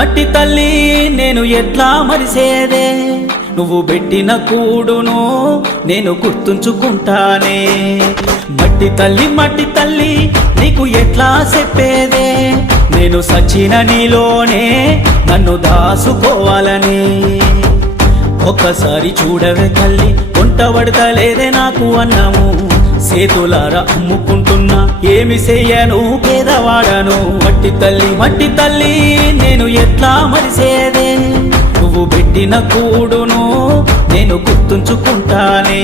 మట్టి తల్లి నేను ఎట్లా మరిసేదే, నువ్వు పెట్టిన కూడును నేను గుర్తుంచుకుంటానే. మట్టి తల్లి నీకు ఎట్లా చెప్పేదే, నేను సచిన నీలోనే నన్ను దాసుకోవాలని. ఒక్కసారి చూడవే తల్లి, వంట పడతలేదే నాకు అన్నము, సేతులారా అమ్ముకుంటున్నా ఏమి చెయ్యను పేదవాడను. మట్టి తల్లి నేను ఎట్లా మరిసేదే, నువ్వు పెట్టిన కూడును నేను గుర్తుంచుకుంటానే.